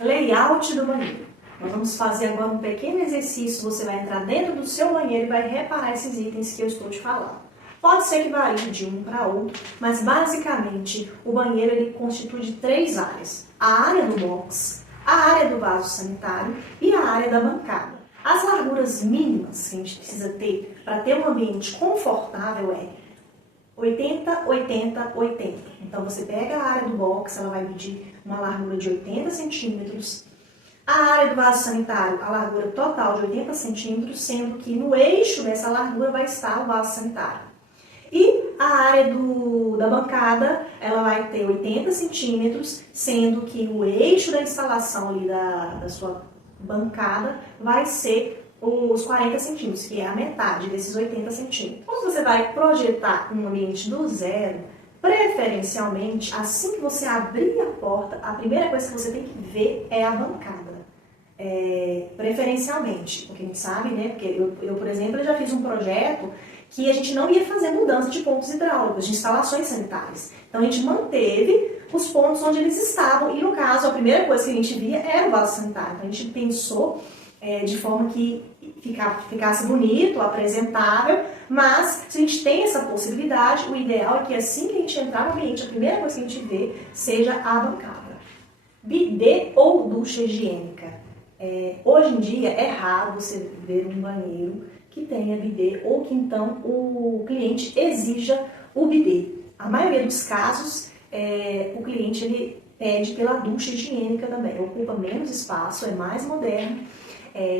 Layout do banheiro. Nós vamos fazer agora um pequeno exercício. Você vai entrar dentro do seu banheiro e vai reparar esses itens que eu estou te falando. Pode ser que varie de um para outro, mas basicamente o banheiro ele constitui de 3 áreas. A área do box, a área do vaso sanitário e a área da bancada. As larguras mínimas que a gente precisa ter para ter um ambiente confortável é 80, 80, 80. Então você pega a área do box, ela vai medir uma largura de 80 centímetros. A área do vaso sanitário, a largura total de 80 centímetros, sendo que no eixo dessa largura vai estar o vaso sanitário. E a área da bancada, ela vai ter 80 centímetros, sendo que o eixo da instalação ali da sua bancada vai ser os 40 centímetros, que é a metade desses 80 centímetros. Quando você vai projetar um ambiente do zero, preferencialmente, assim que você abrir a porta, a primeira coisa que você tem que ver é a bancada. Preferencialmente, porque a gente sabe, né? Porque eu, por exemplo, já fiz um projeto que a gente não ia fazer mudança de pontos hidráulicos, de instalações sanitárias. Então a gente manteve os pontos onde eles estavam e, no caso, a primeira coisa que a gente via era o vaso sanitário. Então a gente pensou de forma que ficasse bonito, apresentável, mas se a gente tem essa possibilidade, o ideal é que assim que a gente entrar no ambiente, a primeira coisa que a gente vê seja a bancada. Bidê ou ducha higiênica. Hoje em dia é raro você ver um banheiro que tenha bidê ou que então o cliente exija o bidê. A maioria dos casos, o cliente ele pede pela ducha higiênica também, ocupa menos espaço, é mais moderno,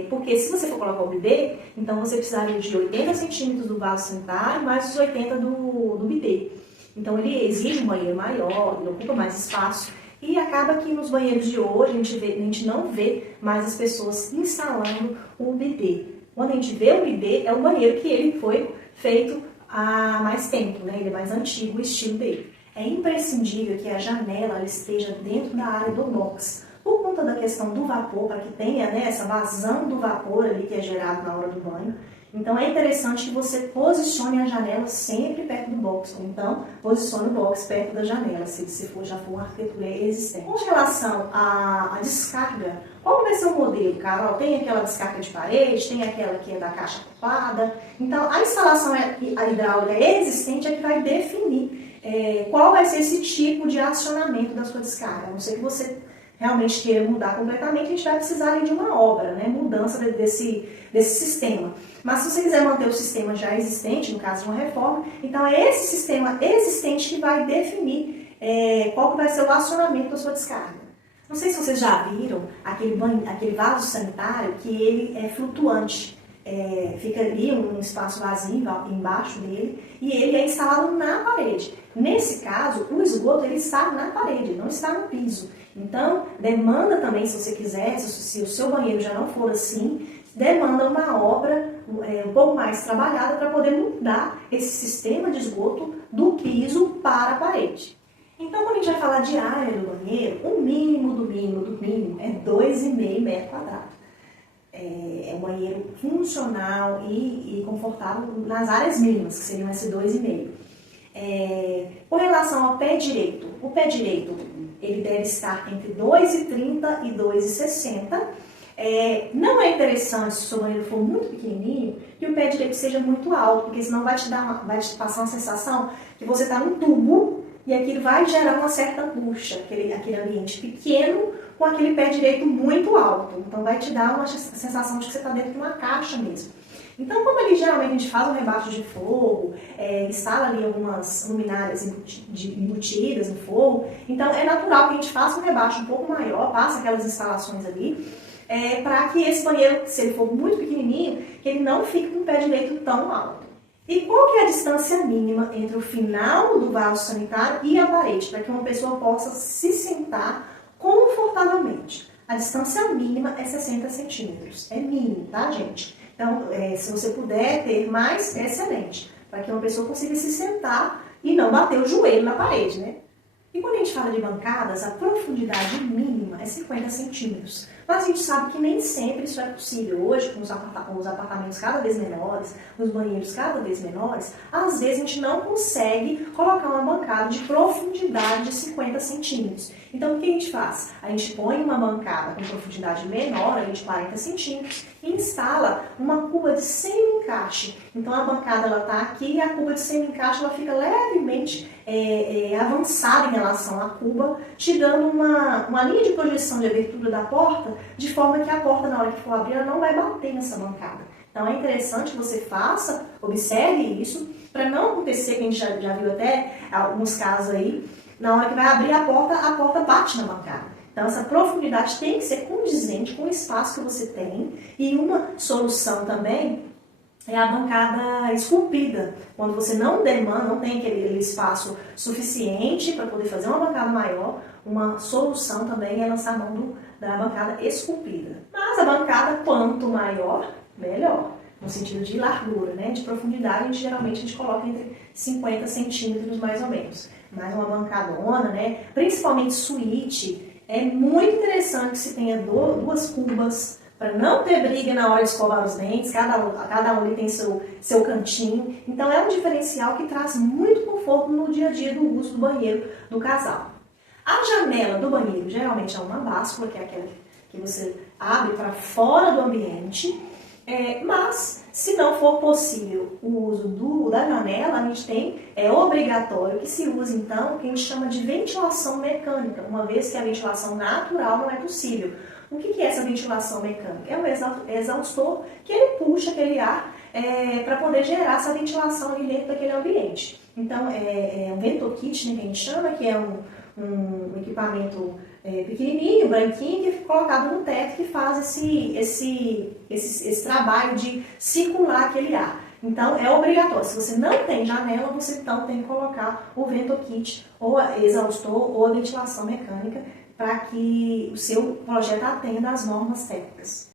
porque se você for colocar o bidê, então você precisaria de 80 centímetros do vaso sanitário mais os 80 do bidê. Então ele exige um banheiro maior, ele ocupa mais espaço. E acaba que nos banheiros de hoje a gente não vê mais as pessoas instalando o bidê. Quando a gente vê o bidê, é um banheiro que ele foi feito há mais tempo, né? Ele é mais antigo, o estilo dele. É imprescindível que a janela ela esteja dentro da área do box, por conta da questão do vapor, para que tenha, né, essa vazão do vapor ali que é gerado na hora do banho. Então é interessante que você posicione a janela sempre perto do box, ou então posicione o box perto da janela, se já for uma arquitetura existente. Com relação à descarga, qual vai ser o modelo, Carol? Tem aquela descarga de parede, tem aquela que é da caixa acoplada. Então a instalação hidráulica existente é que vai definir qual vai ser esse tipo de acionamento da sua descarga. A não ser que você realmente queira mudar completamente, a gente vai precisar de uma obra, né? Mudança desse sistema. Mas se você quiser manter o sistema já existente, no caso de uma reforma, então é esse sistema existente que vai definir qual que vai ser o acionamento da sua descarga. Não sei se vocês já viram aquele vaso sanitário que ele é flutuante. Fica ali um espaço vazio embaixo dele e ele é instalado na parede. Nesse caso, o esgoto ele está na parede, não está no piso. Então, demanda também, se você quiser, se o seu banheiro já não for assim, demanda uma obra um pouco mais trabalhada para poder mudar esse sistema de esgoto do piso para a parede. Então, quando a gente vai falar de área do banheiro, o mínimo do mínimo do mínimo é 2,5 metros quadrados. É um banheiro funcional e confortável nas áreas mínimas, que seriam esse 2,5. Com relação ao pé direito, o pé direito ele deve estar entre 2,30 e 2,60. Não é interessante, se o seu banheiro for muito pequenininho, que o pé direito seja muito alto, porque senão vai te passar uma sensação que você está num tubo e aquilo vai gerar uma certa angústia, aquele ambiente pequeno com aquele pé direito muito alto. Então vai te dar uma sensação de que você está dentro de uma caixa mesmo. Então, como ali geralmente a gente faz um rebaixo de fogo, instala ali algumas luminárias embutidas no fogo, então é natural que a gente faça um rebaixo um pouco maior, passe aquelas instalações ali, para que esse banheiro, se ele for muito pequenininho, que ele não fique com o pé direito tão alto. E qual que é a distância mínima entre o final do vaso sanitário e a parede, para que uma pessoa possa se sentar confortavelmente? A distância mínima é 60 centímetros, é mínimo, tá, gente? Então, se você puder ter mais, é excelente, para que uma pessoa consiga se sentar e não bater o joelho na parede, né? E quando a gente fala de bancadas, a profundidade mínima é 50 centímetros. Mas a gente sabe que nem sempre isso é possível. Hoje, com os apartamentos cada vez menores, os banheiros cada vez menores, às vezes a gente não consegue colocar uma bancada de profundidade de 50 centímetros. Então, o que a gente faz? A gente põe uma bancada com profundidade menor, ali de 40 centímetros, e instala uma cuba de semi-encaixe. Então, a bancada está aqui e a cuba de semi-encaixe fica levemente avançada em relação à cuba, te dando uma linha de projeção de abertura da porta, de forma que a porta, na hora que for abrir, ela não vai bater nessa bancada. Então, é interessante que você faça, observe isso, para não acontecer, que a gente já viu até alguns casos aí, na hora que vai abrir a porta bate na bancada. Então, essa profundidade tem que ser condizente com o espaço que você tem. E uma solução também é a bancada esculpida. Quando você não demanda, não tem aquele espaço suficiente para poder fazer uma bancada maior, uma solução também é lançar mão da bancada esculpida. Mas a bancada, quanto maior, melhor. No sentido de largura, né? De profundidade, geralmente a gente coloca entre 50 centímetros mais ou menos. Mas uma bancadona, né? Principalmente suíte, é muito interessante que se tenha duas cubas, para não ter briga na hora de escovar os dentes, cada um ali tem seu cantinho. Então é um diferencial que traz muito conforto no dia a dia do uso do banheiro do casal. A janela do banheiro geralmente é uma báscula, que é aquela que você abre para fora do ambiente. Mas, se não for possível o uso da janela, a gente é obrigatório que se use, então, o que a gente chama de ventilação mecânica, uma vez que a ventilação natural não é possível. O que é essa ventilação mecânica? É um exaustor que ele puxa aquele ar para poder gerar essa ventilação ali dentro daquele ambiente. Então, é um ventokit, né, que a gente chama, que é um equipamento pequenininho, branquinho, que é colocado no teto, que faz esse trabalho de circular aquele ar. Então, é obrigatório. Se você não tem janela, você então tem que colocar o ventokit, ou exaustor, ou a ventilação mecânica, para que o seu projeto atenda às normas técnicas.